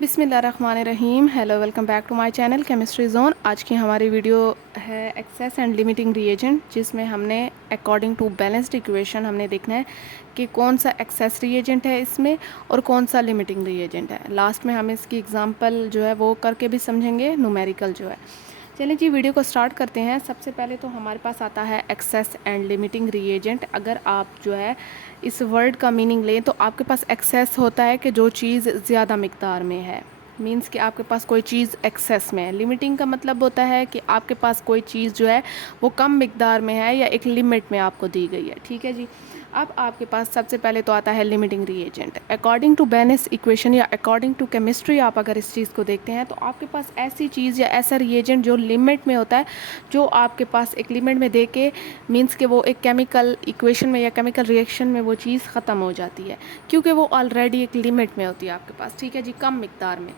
बिस्मिल्लाहिर्रहमानिर्रहीम। Hello, welcome back to my channel chemistry zone. आज की हमारी वीडियो है एक्सेस एंड लिमिटिंग रिएजेंट, जिसमें हमने अकॉर्डिंग टू बैलेंस्ड इक्वेशन हमने देखना है कि कौन सा एक्सेस रिएजेंट है इसमें और कौन सा लिमिटिंग रिएजेंट है। लास्ट में हम इसकी एग्जांपल जो है वो करके भी समझेंगे, न्यूमेरिकल जो है। चलिए जी, वीडियो को स्टार्ट करते हैं। सबसे पहले तो हमारे पास आता है एक्सेस एंड लिमिटिंग रिएजेंट। अगर आप जो है इस वर्ड का मीनिंग लें तो आपके पास एक्सेस होता है कि जो चीज़ ज़्यादा मिकदार में है, मींस कि आपके पास कोई चीज़ एक्सेस में है। लिमिटिंग का मतलब होता है कि आपके पास कोई चीज़ जो है वो कम मिकदार में है या एक लिमिट में आपको दी गई है। ठीक है जी। अब आपके पास सबसे पहले तो आता है limiting reagent. According to balance equation या अकॉर्डिंग टू केमिस्ट्री आप अगर इस चीज़ को देखते हैं तो आपके पास ऐसी चीज़ या ऐसा रिएजेंट जो लिमिट में होता है, जो आपके पास एक लिमिट में दे के मीन्स कि वो एक केमिकल इक्वेशन में या केमिकल रिएक्शन में वो चीज़ ख़त्म हो जाती है, क्योंकि वो ऑलरेडी एक लिमिट में होती है आपके पास। ठीक है जी, कम मिकदार में।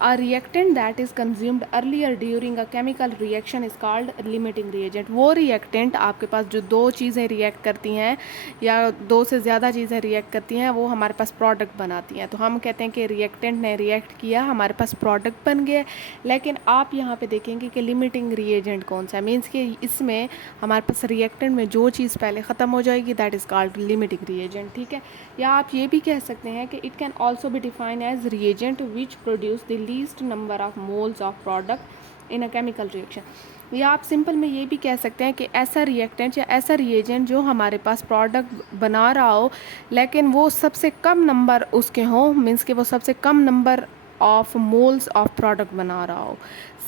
A reactant that is consumed earlier during a chemical reaction is called limiting reagent। वो reactant आपके पास जो दो चीज़ें रिएक्ट करती हैं या दो से ज़्यादा चीज़ें रिएक्ट करती हैं, वो हमारे पास प्रोडक्ट बनाती हैं। तो हम कहते हैं कि रिएक्टेंट ने रिएक्ट किया, हमारे पास प्रोडक्ट बन गया। लेकिन आप यहाँ पे देखेंगे कि लिमिटिंग रिएजेंट कौन सा है, मीन्स कि इसमें हमारे पास रिएक्टेंट में जो चीज़ पहले ख़त्म हो जाएगी, that is called limiting reagent. ठीक है। या आप ये भी कह सकते हैं कि it can also be defined as reagent which produce the least number of moles of product in a chemical reaction. या आप सिंपल में ये भी कह सकते हैं कि ऐसा रिएक्टेंट या ऐसा रिएजेंट जो हमारे पास प्रोडक्ट बना रहा हो, लेकिन वो सबसे कम नंबर उसके हों, मीन्स कि वो सबसे कम number of moles of product बना रहा हो,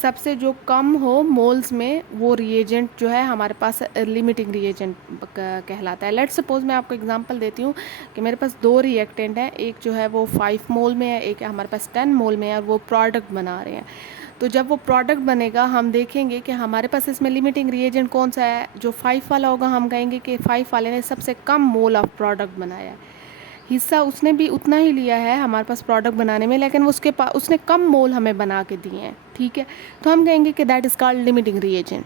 सबसे जो कम हो मोल्स में, वो रिएजेंट जो है हमारे पास लिमिटिंग रिएजेंट कहलाता है। लेट्स सपोज मैं आपको एग्जांपल देती हूँ कि मेरे पास दो रिएक्टेंट हैं, एक जो है वो 5 मोल में है, एक हमारे पास 10 मोल में है, और वो प्रोडक्ट बना रहे हैं। तो जब वो प्रोडक्ट बनेगा हम देखेंगे कि हमारे पास इसमें लिमिटिंग रिएजेंट कौन सा है। जो 5 वाला होगा हम कहेंगे कि 5 वाले ने सबसे कम मोल ऑफ प्रोडक्ट बनाया है, हिस्सा उसने भी उतना ही लिया है हमारे पास प्रोडक्ट बनाने में, लेकिन उसके पास उसने कम मोल हमें बना के दिए हैं। ठीक है। तो हम कहेंगे कि that is called limiting reagent.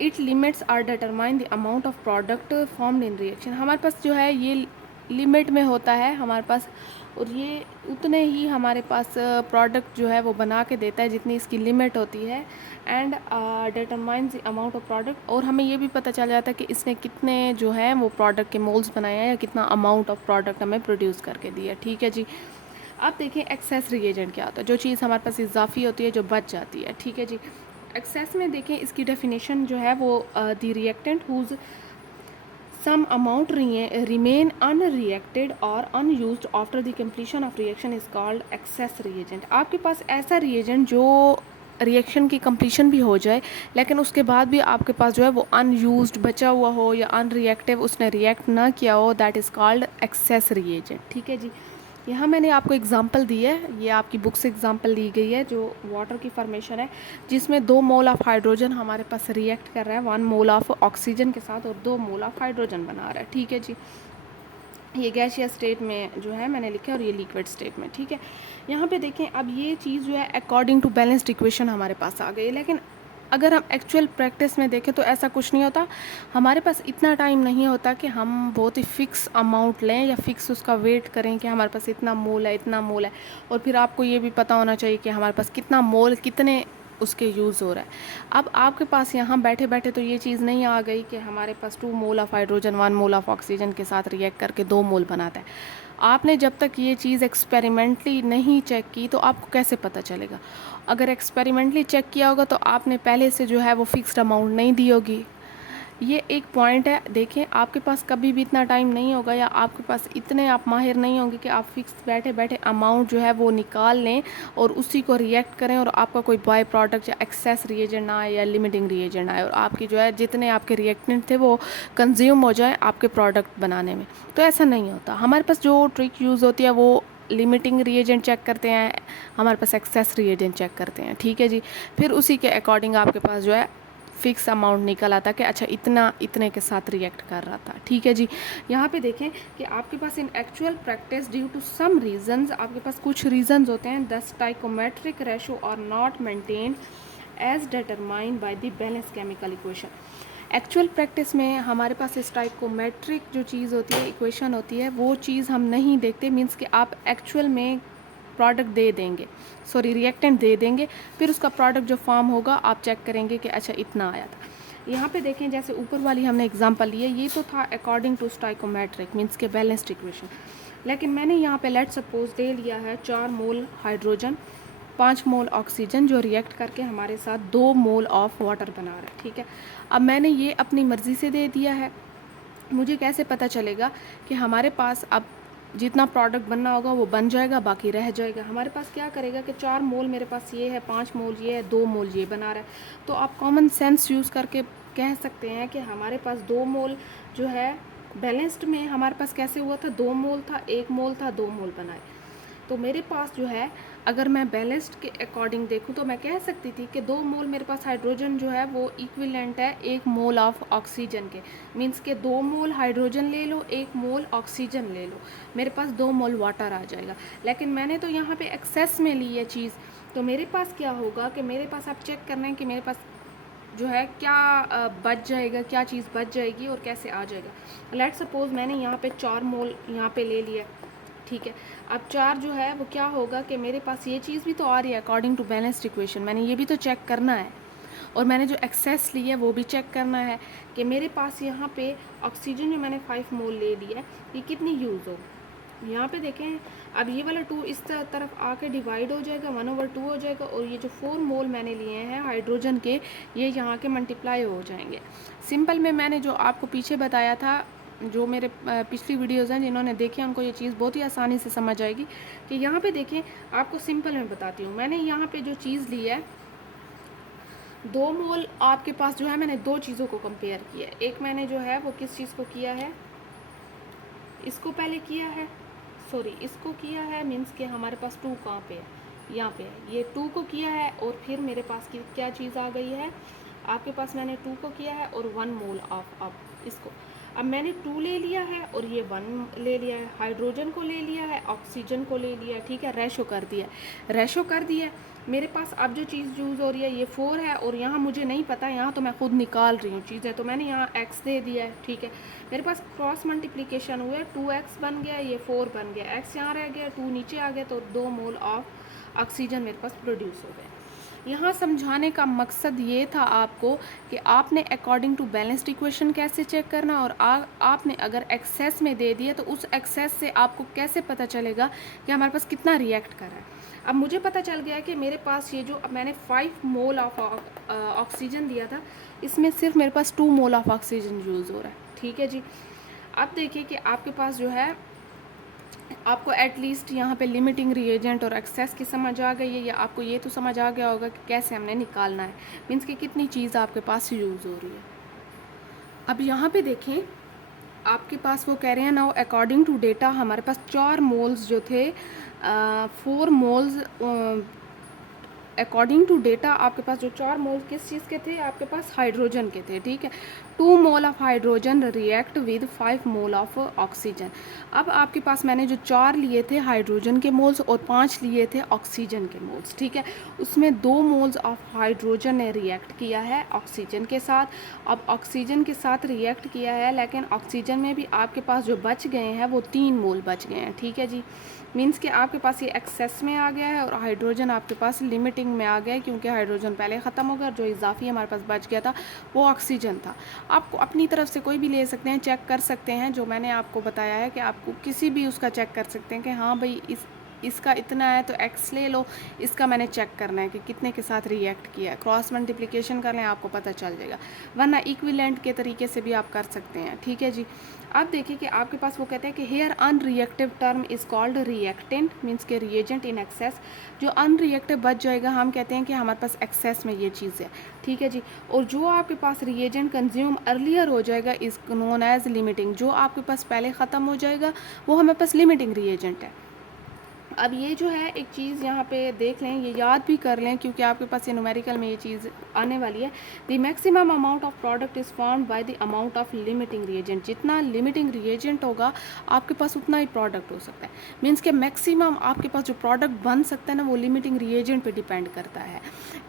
It limits or determine the amount of product formed in reaction. हमारे पास जो है ये लिमिट में होता है हमारे पास, और ये उतने ही हमारे पास प्रोडक्ट जो है वो बना के देता है जितनी इसकी लिमिट होती है। And determines the amount of product, और हमें ये भी पता चल जाता है कि इसने कितने जो है वो प्रोडक्ट के मोल्स बनाए हैं या कितना अमाउंट ऑफ प्रोडक्ट हमें प्रोड्यूस करके दिया। ठीक है जी। अब देखिए एक्सेस रिएजेंट क्या होता है, जो चीज़ हमारे पास इजाफी होती है, जो बच जाती है। ठीक है जी। एक्सेस में देखें इसकी डेफिनेशन जो है वो the reactant whose some amount remain unreacted or unused after the completion of reaction is called excess reagent। आपके पास ऐसा reagent जो रिएक्शन की कंप्लीशन भी हो जाए, लेकिन उसके बाद भी आपके पास जो है वो अनयूज्ड बचा हुआ हो या अनरिएक्टिव उसने रिएक्ट ना किया हो, that is called access reagent. ठीक है जी। यहाँ मैंने आपको एग्जांपल दी है, ये आपकी बुक से एग्जांपल ली गई है, जो वाटर की फॉर्मेशन है जिसमें 2 मोल ऑफ हाइड्रोजन हमारे पास रिएक्ट कर रहा है 1 मोल ऑफ ऑक्सीजन के साथ, और 2 मोल ऑफ हाइड्रोजन बना रहा है। ठीक है जी। ये गैसियस स्टेट में जो है मैंने लिखा है, और ये लिक्विड स्टेट में। ठीक है। यहाँ पे देखें, अब ये चीज़ जो है अकॉर्डिंग टू बैलेंस्ड इक्वेशन हमारे पास आ गई, लेकिन अगर हम एक्चुअल प्रैक्टिस में देखें तो ऐसा कुछ नहीं होता। हमारे पास इतना टाइम नहीं होता कि हम बहुत ही फ़िक्स अमाउंट लें या फ़िक्स उसका वेट करें कि हमारे पास इतना मोल है, इतना मोल है। और फिर आपको ये भी पता होना चाहिए कि हमारे पास कितना मोल कितने उसके यूज़ हो रहा है। अब आपके पास यहाँ बैठे बैठे तो ये चीज़ नहीं आ गई कि हमारे पास 2 mole of hydrogen 1 mole of oxygen के साथ रिएक्ट करके 2 मोल बनाता है। आपने जब तक ये चीज़ एक्सपेरिमेंटली नहीं चेक की तो आपको कैसे पता चलेगा। अगर एक्सपेरिमेंटली चेक किया होगा तो आपने पहले से जो है वो फिक्स्ड अमाउंट नहीं दी होगी। ये एक पॉइंट है। देखें, आपके पास कभी भी इतना टाइम नहीं होगा या आपके पास इतने आप माहिर नहीं होंगे कि आप फिक्स बैठे बैठे अमाउंट जो है वो निकाल लें और उसी को रिएक्ट करें और आपका कोई बाय प्रोडक्ट या एक्सेस रिएजेंट ना आए या लिमिटिंग रिएजेंट आए, और आपकी जो है जितने आपके रिएक्टेंट थे वो कंज्यूम हो जाए आपके प्रोडक्ट बनाने में। तो ऐसा नहीं होता। हमारे पास जो ट्रिक यूज़ होती है वो लिमिटिंग रिएजेंट चेक करते हैं, हमारे पास एक्सेस रिएजेंट चेक करते हैं। ठीक है जी। फिर उसी के अकॉर्डिंग आपके पास जो है फिक्स अमाउंट निकल आता कि अच्छा इतना इतने के साथ रिएक्ट कर रहा था। ठीक है जी। यहाँ पे देखें कि आपके पास in actual practice due to some reasons, आपके पास कुछ रीजंस होते हैं, the stoichiometric ratio are not maintained as determined by the balance chemical equation. Actual practice में हमारे पास स्टाइकोमेट्रिक जो चीज़ होती है, इक्वेशन होती है, वो चीज़ हम नहीं देखते। मीन्स कि आप एक्चुअल में प्रोडक्ट दे देंगे, सॉरी रिएक्टेंट दे देंगे, फिर उसका प्रोडक्ट जो फॉर्म होगा आप चेक करेंगे कि अच्छा इतना आया था। यहाँ पे देखें जैसे ऊपर वाली हमने एग्जांपल ली है, ये तो था अकॉर्डिंग टू स्टोइकोमेट्रिक मींस के बैलेंस्ड इक्वेशन, लेकिन मैंने यहाँ पे लेट सपोज दे लिया है 4 मोल हाइड्रोजन 5 मोल ऑक्सीजन जो रिएक्ट करके हमारे साथ 2 मोल ऑफ वाटर बना रहा है, ठीक है। अब मैंने ये अपनी मर्ज़ी से दे दिया है, मुझे कैसे पता चलेगा कि हमारे पास अब जितना प्रोडक्ट बनना होगा वो बन जाएगा, बाकी रह जाएगा। हमारे पास क्या करेगा कि 4 मोल मेरे पास ये है, 5 मोल ये है, 2 मोल ये बना रहा है। तो आप कॉमन सेंस यूज़ करके कह सकते हैं कि हमारे पास 2 मोल जो है बैलेंस्ड में हमारे पास कैसे हुआ था, 2 मोल था, 1 मोल था, 2 मोल बनाए। तो मेरे पास जो है अगर मैं बैलेंस्ड के अकॉर्डिंग देखूं तो मैं कह सकती थी कि 2 मोल मेरे पास हाइड्रोजन जो है वो इक्विवेलेंट है 1 मोल ऑफ ऑक्सीजन के, मींस के 2 मोल हाइड्रोजन ले लो, 1 मोल ऑक्सीजन ले लो, मेरे पास 2 मोल वाटर आ जाएगा। लेकिन मैंने तो यहाँ पे एक्सेस में ली है चीज़, तो मेरे पास क्या होगा कि मेरे पास आप चेक करना है कि मेरे पास जो है क्या बच जाएगा, क्या चीज़ बच जाएगी और कैसे आ जाएगा। लेट सपोज मैंने यहाँ पे 4 मोल यहाँ पे ले लिया, ठीक है। अब 4 जो है वो क्या होगा कि मेरे पास ये चीज़ भी तो आ रही है अकॉर्डिंग टू बैलेंस्ड इक्वेशन, मैंने ये भी तो चेक करना है, और मैंने जो एक्सेस ली है वो भी चेक करना है कि मेरे पास यहाँ पे ऑक्सीजन जो मैंने 5 मोल ले लिया है ये कितनी यूज़ हो। यहाँ पे देखें अब ये वाला 2 इस तरफ आके डिवाइड हो जाएगा, 1/2 हो जाएगा, और ये जो 4 मोल मैंने लिए हैं हाइड्रोजन के ये यहाँ के मल्टीप्लाई हो जाएंगे। सिंपल में मैंने जो आपको पीछे बताया था, जो मेरे पिछली वीडियोज़ हैं जिन्होंने देखे उनको ये चीज़ बहुत ही आसानी से समझ आएगी कि यहाँ पे देखें आपको सिंपल में बताती हूँ। मैंने यहाँ पे जो चीज़ ली है 2 मोल आपके पास जो है, मैंने 2 चीज़ों को कंपेयर किया है। एक मैंने जो है वो किस चीज़ को किया है, इसको पहले किया है, सॉरी इसको किया है, मीन्स कि हमारे पास 2 कहाँ पे है, यहाँ पे है, ये 2 को किया है, और फिर मेरे पास की क्या चीज़ आ गई है, आपके पास मैंने 2 को किया है और 1 मोल ऑफ अब इसको, अब मैंने 2 ले लिया है और ये 1 ले लिया है, हाइड्रोजन को ले लिया है, ऑक्सीजन को ले लिया है, ठीक है, रेशो कर दिया, रेशो कर दिया। मेरे पास अब जो चीज़ यूज़ हो रही है ये 4 है, और यहाँ मुझे नहीं पता, यहाँ तो मैं खुद निकाल रही हूँ चीज़ें, तो मैंने यहाँ x दे दिया है, ठीक है। मेरे पास क्रॉस मल्टीप्लिकेशन हुआ है, 2x बन गया, ये 4 बन गया, x यहाँ रह गया, 2 नीचे आ गया, तो 2 मोल ऑफ ऑक्सीजन मेरे पास प्रोड्यूस हो गया। यहाँ समझाने का मकसद ये था आपको कि आपने अकॉर्डिंग टू बैलेंस्ड इक्वेशन कैसे चेक करना, और आपने अगर एक्सेस में दे दिया तो उस एक्सेस से आपको कैसे पता चलेगा कि हमारे पास कितना रिएक्ट कर रहा है। अब मुझे पता चल गया कि मेरे पास ये जो मैंने 5 मोल ऑफ ऑक्सीजन दिया था इसमें सिर्फ मेरे पास 2 मोल ऑफ ऑक्सीजन यूज़ हो रहा है, ठीक है जी। अब देखिए कि आपके पास जो है आपको एटलीस्ट यहाँ पे लिमिटिंग रिएजेंट और एक्सेस की समझ आ गई है, या आपको ये तो समझ आ गया होगा कि कैसे हमने निकालना है, मीन्स कि कितनी चीज़ आपके पास यूज़ हो रही है। अब यहाँ पे देखें आपके पास वो कह रहे हैं नाउ अकॉर्डिंग टू डेटा हमारे पास 4 मोल्स जो थे 4 मोल्स अकॉर्डिंग टू डेटा आपके पास जो 4 मोल किस चीज़ के थे, आपके पास हाइड्रोजन के थे, ठीक है। 2 mole of hydrogen react with 5 mole of oxygen. अब आपके पास मैंने जो 4 लिए थे हाइड्रोजन के मोल्स और 5 लिए थे ऑक्सीजन के मोल्स, ठीक है। उसमें 2 मोल्स ऑफ हाइड्रोजन ने रिएक्ट किया है ऑक्सीजन के साथ। अब ऑक्सीजन के साथ रिएक्ट किया है, लेकिन ऑक्सीजन में भी आपके पास जो बच गए हैं वो 3 मोल बच गए हैं, ठीक है जी। मीन्स कि आपके पास ये एक्सेस में आ गया है और हाइड्रोजन आपके पास लिमिटिंग में आ गया है, क्योंकि हाइड्रोजन पहले ख़त्म हो गया, जो इजाफी हमारे पास बच गया था वो ऑक्सीजन था। आपको अपनी तरफ से कोई भी ले सकते हैं, चेक कर सकते हैं, जो मैंने आपको बताया है कि आपको किसी भी उसका चेक कर सकते हैं कि हाँ भाई इसका इतना है तो x ले लो, इसका मैंने चेक करना है कि कितने के साथ रिएक्ट किया है, क्रॉस मल्टीप्लिकेशन कर लें आपको पता चल जाएगा, वरना इक्विवेलेंट के तरीके से भी आप कर सकते हैं, ठीक है जी। अब देखिए कि आपके पास वो कहते हैं कि here unreactive term is called reactant, means के रिएजेंट इन एक्सेस। जो अनरिएक्टिव बच जाएगा हम कहते हैं कि हमारे पास एक्सेस में ये चीज़ है, ठीक है जी। और जो आपके पास रिएजेंट कंज्यूम अर्लियर हो जाएगा इज़ नोन एज लिमिटिंग। जो आपके पास पहले ख़त्म हो जाएगा वो हमारे पास लिमिटिंग रिएजेंट है। अब ये जो है एक चीज़ यहाँ पे देख लें, ये याद भी कर लें, क्योंकि आपके पास ये न्यूमेरिकल में ये चीज़ आने वाली है। The maximum amount of product is formed by the amount of limiting reagent. जितना लिमिटिंग रिएजेंट होगा आपके पास उतना ही प्रोडक्ट हो सकता है। मीन्स के मैक्सिमम आपके पास जो प्रोडक्ट बन सकता है ना वो लिमिटिंग रिएजेंट पे डिपेंड करता है,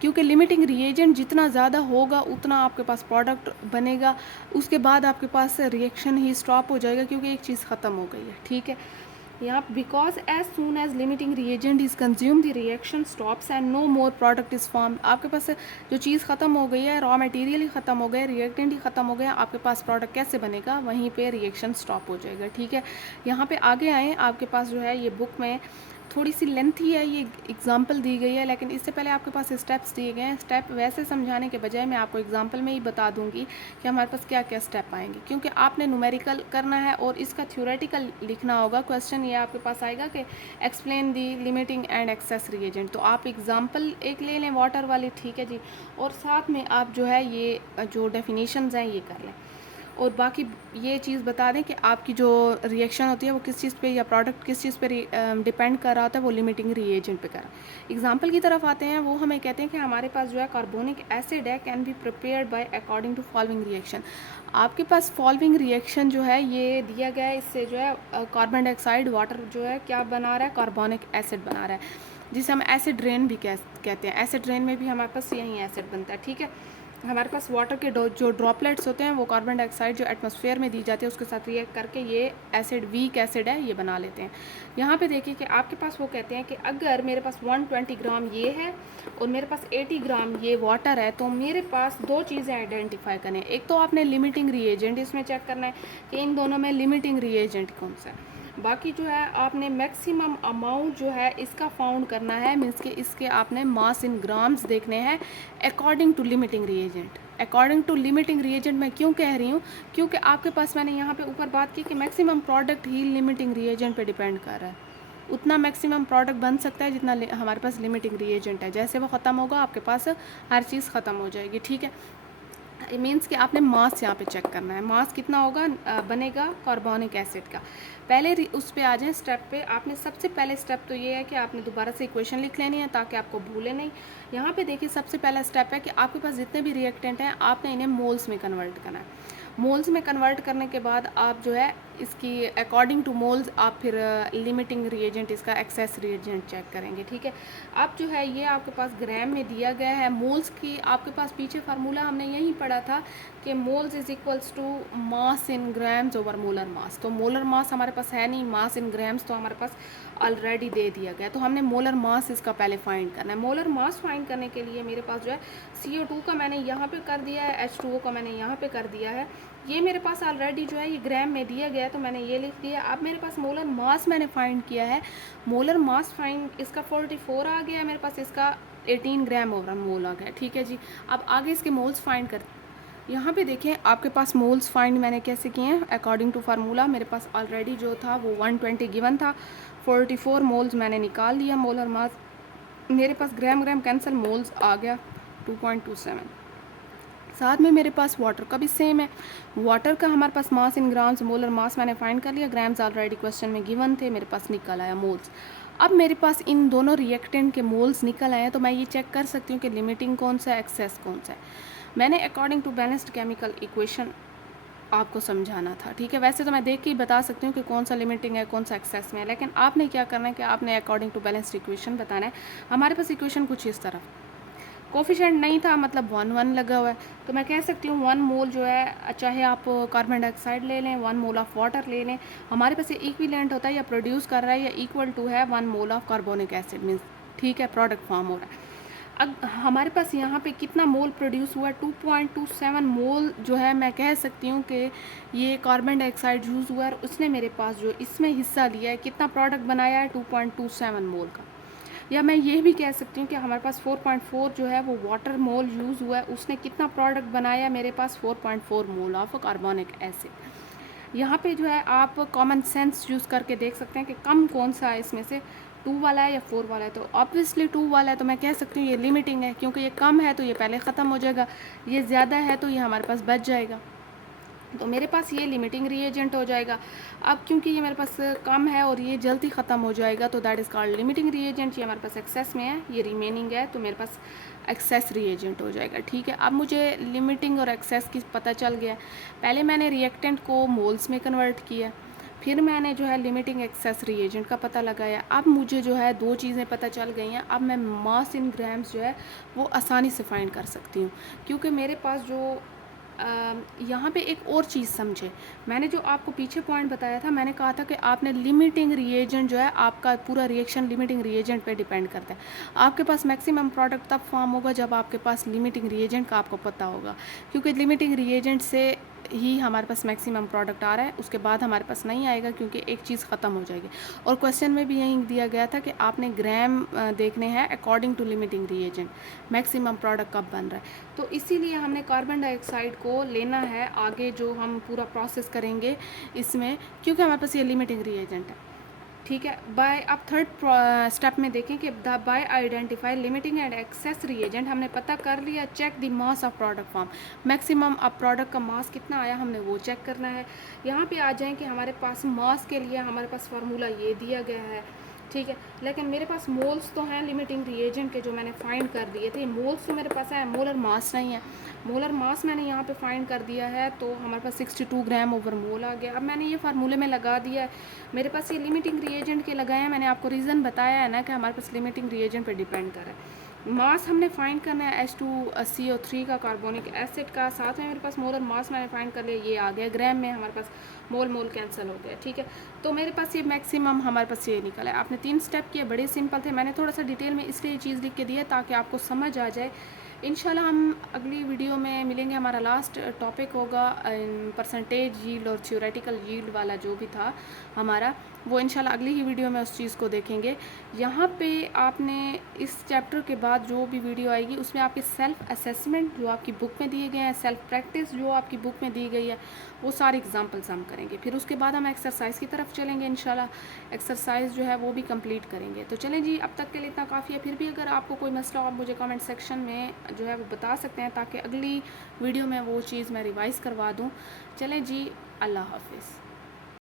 क्योंकि लिमिटिंग रिएजेंट जितना ज़्यादा होगा उतना आपके पास प्रोडक्ट बनेगा। उसके बाद आपके पास रिएक्शन ही स्टॉप हो जाएगा क्योंकि एक चीज़ ख़त्म हो गई है, ठीक है। यहाँ because as soon as limiting reagent is consume the reaction stops and no more product is form. आपके पास जो चीज़ ख़त्म हो गई है, रॉ मटेरियल ही ख़त्म हो गया, रिएक्टेंट ही ख़त्म हो गया, आपके पास प्रोडक्ट कैसे बनेगा? वहीं पे रिएक्शन स्टॉप हो जाएगा। ठीक है, यहाँ पे आगे आए, आपके पास जो है ये बुक में थोड़ी सी लेंथी है, ये एग्जाम्पल दी गई है, लेकिन इससे पहले आपके पास स्टेप्स दिए गए हैं। स्टेप वैसे समझाने के बजाय मैं आपको एग्जाम्पल में ही बता दूंगी कि हमारे पास क्या क्या स्टेप आएंगे, क्योंकि आपने न्यूमेरिकल करना है और इसका थ्योरेटिकल लिखना होगा। क्वेश्चन ये आपके पास आएगा कि explain the limiting and excess reagent, तो आप एग्जाम्पल एक ले लें वाटर वाली, ठीक है जी, और साथ में आप जो है ये जो डेफिनेशंस हैं ये कर लें, और बाकी ये चीज़ बता दें कि आपकी जो रिएक्शन होती है वो किस चीज़ पे या प्रोडक्ट किस चीज़ पे डिपेंड कर रहा होता है, वो लिमिटिंग रिएजेंट पे कर। एग्जांपल की तरफ आते हैं, वो हमें कहते हैं कि हमारे पास जो है कार्बोनिक एसिड है, can be prepared by according to following reaction. आपके पास फॉलोइंग रिएक्शन जो है ये दिया गया है, इससे जो है कार्बन डाइऑक्साइड वाटर जो है क्या बना रहा है, कार्बोनिक एसिड बना रहा है, जिसे हम एसिड रेन भी कहते हैं। एसिड रेन में भी हमारे पास यही एसिड बनता है। ठीक है, हमारे पास वाटर के जो ड्रॉपलेट्स होते हैं वो कार्बन डाइऑक्साइड जो एटमॉस्फेयर में दी जाती है उसके साथ रिएक्ट करके ये एसिड, वीक एसिड है, ये बना लेते हैं। यहाँ पे देखिए कि आपके पास वो कहते हैं कि अगर मेरे पास 120 ग्राम ये है और मेरे पास 80 ग्राम ये वाटर है, तो मेरे पास दो चीज़ें आइडेंटिफाई करनी है। एक तो आपने लिमिटिंग रिएजेंट इसमें चेक करना है कि इन दोनों में लिमिटिंग रिएजेंट कौन सा है। बाकी जो है आपने मैक्सिमम अमाउंट जो है इसका फाउंड करना है, मीन्स के इसके आपने मास इन ग्राम्स देखने हैं according to limiting reagent. According to limiting reagent मैं क्यों कह रही हूँ, क्योंकि आपके पास मैंने यहाँ पे ऊपर बात की कि मैक्सिमम प्रोडक्ट ही लिमिटिंग रिएजेंट पे डिपेंड कर रहा है। उतना मैक्सिमम प्रोडक्ट बन सकता है जितना हमारे पास लिमिटिंग रिएजेंट है। जैसे वो ख़त्म होगा आपके पास हर चीज़ ख़त्म हो जाएगी। ठीक है, मीन्स कि आपने मास यहाँ पे चेक करना है, मास कितना होगा बनेगा कार्बोनिक एसिड का। पहले उस पे आ जाएं स्टेप पे। आपने सबसे पहले स्टेप तो ये है कि आपने दोबारा से इक्वेशन लिख लेनी है ताकि आपको भूले नहीं। यहाँ पे देखिए सबसे पहला स्टेप है कि आपके पास जितने भी रिएक्टेंट हैं आपने इन्हें मोल्स में कन्वर्ट करना है। मोल्स में कन्वर्ट करने के बाद आप जो है इसकी अकॉर्डिंग टू मोल्स आप फिर लिमिटिंग रिएजेंट, इसका एक्सेस रिएजेंट चेक करेंगे। ठीक है, अब जो है ये आपके पास ग्राम में दिया गया है। मोल्स की आपके पास पीछे फार्मूला हमने यही पढ़ा था कि moles is equals to mass in grams over molar mass. तो मोलर मास हमारे पास है नहीं, मास इन ग्राम्स तो हमारे पास ऑलरेडी दे दिया गया, तो हमने मोलर मास इसका पहले फाइंड करना है। मोलर मास फाइंड करने के लिए मेरे पास जो है CO2 का मैंने यहाँ पे कर दिया है, H2O का मैंने यहाँ पे कर दिया है। ये मेरे पास ऑलरेडी जो है ये ग्राम में दिया गया है तो मैंने ये लिख दिया। अब मेरे पास मोलर मास मैंने फाइंड किया है। मोलर मास फाइंड इसका 44 आ गया मेरे पास, इसका 18 ग्राम ओवर मोल आ गया। ठीक है जी, अब आगे इसके मोल्स फाइंड कर। यहाँ पे देखें आपके पास मोल्स फाइंड मैंने कैसे किए हैं अकॉर्डिंग टू फार्मूला। मेरे पास ऑलरेडी जो था वो 120 गिवन था, 44 मोल्स मैंने निकाल लिया मोलर मास। मेरे पास ग्राम ग्राम कैंसिल, मोल्स आ गया 2.27। साथ में मेरे पास वाटर का भी सेम है। वाटर का हमारे पास मास इन ग्राम्स, मोलर मास मैंने फाइंड कर लिया, ग्राम्स ऑलरेडी क्वेश्चन में गिवन थे, मेरे पास निकल आया मोल्स। अब मेरे पास इन दोनों रिएक्टेंट के मोल्स निकल आए हैं तो मैं ये चेक कर सकती हूँ कि लिमिटिंग कौन सा है, एक्सेस कौन सा है। मैंने according to balanced chemical equation आपको समझाना था। ठीक है, वैसे तो मैं देख के ही बता सकती हूँ कि कौन सा लिमिटिंग है कौन सा एक्सेस में है, लेकिन आपने क्या करना है कि आपने अकॉर्डिंग टू बैलेंस्ड इक्वेशन बताना है। हमारे पास इक्वेशन कुछ इस तरफ, कोफिशिएंट नहीं था मतलब 1 लगा हुआ है, तो मैं कह सकती हूँ 1 मोल जो है, चाहे आप कार्बन डाइऑक्साइड ले लें, 1 मोल ऑफ वाटर ले लें, हमारे पास ये इक्विवेलेंट होता है या प्रोड्यूस कर रहा है या इक्वल टू है 1 mole of carbonic acid, means ठीक है प्रोडक्ट फॉर्म हो रहा है। अब हमारे पास यहाँ पे कितना मोल प्रोड्यूस हुआ है, 2.27 मोल जो है मैं कह सकती हूँ कि ये कार्बन डाइऑक्साइड यूज़ हुआ है और उसने मेरे पास जो इसमें हिस्सा लिया है, कितना प्रोडक्ट बनाया है 2.27 मोल का। या मैं ये भी कह सकती हूँ कि हमारे पास 4.4 जो है वो वाटर मोल यूज़ हुआ है, उसने कितना प्रोडक्ट बनाया, मेरे पास 4.4 मोल ऑफ कार्बोनिक एसिड। यहाँ पे जो है आप कॉमन सेंस यूज़ करके देख सकते हैं कि कम कौन सा है इसमें से, 2 वाला है या 4 वाला है। तो ऑब्वियसली 2 वाला है, तो मैं कह सकती हूँ ये लिमिटिंग है, क्योंकि ये कम है तो ये पहले ख़त्म हो जाएगा, ये ज़्यादा है तो ये हमारे पास बच जाएगा, तो मेरे पास ये लिमिटिंग रिएजेंट हो जाएगा। अब क्योंकि ये मेरे पास कम है और ये जल्दी ख़त्म हो जाएगा तो that is called limiting reagent. ये हमारे पास एक्सेस में है, ये रिमेनिंग है तो मेरे पास एक्सेस रिएजेंट हो जाएगा। ठीक है, अब मुझे लिमिटिंग और एक्सेस की पता चल गया। पहले मैंने रिएक्टेंट को मोल्स में कन्वर्ट किया, फिर मैंने जो है लिमिटिंग एक्सेस रिएजेंट का पता लगाया। अब मुझे जो है 2 चीज़ें पता चल गई हैं। अब मैं मास इन ग्राम्स जो है वो आसानी से फाइंड कर सकती हूँ, क्योंकि मेरे पास जो यहाँ पे एक और चीज़ समझे। मैंने जो आपको पीछे पॉइंट बताया था, मैंने कहा था कि आपने लिमिटिंग रिएजेंट जो है, आपका पूरा रिएक्शन लिमिटिंग रिएजेंट पे डिपेंड करता है। आपके पास मैक्सिमम प्रोडक्ट तब फॉर्म होगा जब आपके पास लिमिटिंग रिएजेंट का आपको पता होगा, क्योंकि लिमिटिंग रिएजेंट से ही हमारे पास मैक्सिमम प्रोडक्ट आ रहा है, उसके बाद हमारे पास नहीं आएगा क्योंकि एक चीज़ ख़त्म हो जाएगी। और क्वेश्चन में भी यही दिया गया था कि आपने ग्राम देखने हैं according to limiting reagent, maximum product कब बन रहा है। तो इसीलिए हमने कार्बन डाइऑक्साइड को लेना है आगे, जो हम पूरा प्रोसेस करेंगे इसमें, क्योंकि हमारे पास ये लिमिटिंग रिएजेंट है। ठीक है, बाय अब थर्ड स्टेप में देखें कि by identify limiting and excess reagent, हमने पता कर लिया। Check the mass of product form, maximum अब प्रोडक्ट का मास कितना आया हमने वो चेक करना है। यहाँ पे आ जाएं कि हमारे पास मास के लिए हमारे पास फार्मूला ये दिया गया है, ठीक है, लेकिन मेरे पास मोल्स तो हैं लिमिटिंग रिएजेंट के जो मैंने फाइंड कर दिए थे। मोल्स तो मेरे पास है, मोलर मास नहीं है। मोलर मास मैंने यहाँ पे फाइंड कर दिया है, तो हमारे पास 62 ग्राम ओवर मोल आ गया। अब मैंने ये फार्मूले में लगा दिया है। मेरे पास ये लिमिटिंग रिएजेंट के लगाए हैं, मैंने आपको रीज़न बताया है ना कि हमारे पास लिमिटिंग रिएजेंट पे डिपेंड कर रहा है। मास हमने फाइंड करना है H2CO3 का, कार्बोनिक एसिड का। साथ में मेरे पास मोलर मास मैंने फाइंड कर लिया, ये आ गया। ग्राम में हमारे पास मोल मोल कैंसिल हो गया, ठीक है। तो मेरे पास ये मैक्सिमम हमारे पास ये निकला है। आपने 3 स्टेप किए, बड़े सिंपल थे। मैंने थोड़ा सा डिटेल में इसलिए चीज़ लिख के दिया ताकि आपको समझ आ जाए। इंशाल्लाह हम अगली वीडियो में मिलेंगे। हमारा लास्ट टॉपिक होगा परसेंटेज यील्ड और थ्योरेटिकल यील्ड वाला जो भी था हमारा, वो इंशाल्लाह अगली ही वीडियो में उस चीज़ को देखेंगे। यहाँ पे आपने इस चैप्टर के बाद जो भी वीडियो आएगी उसमें आपके सेल्फ असेसमेंट जो आपकी बुक में दिए गए हैं, सेल्फ प्रैक्टिस जो आपकी बुक में दी गई है, वो सारे एग्जांपल्स हम करेंगे। फिर उसके बाद हम एक्सरसाइज की तरफ चलेंगे इंशाल्लाह। एक्सरसाइज जो है वो भी कंप्लीट करेंगे। तो चलें जी, अब तक के लिए इतना काफ़ी है। फिर भी अगर आपको कोई मसला हो आप मुझे कमेंट सेक्शन में जो है वो बता सकते हैं, ताकि अगली वीडियो में वो चीज़ मैं रिवाइज़ करवा दूँ। चलें जी, अल्लाह हाफिज़।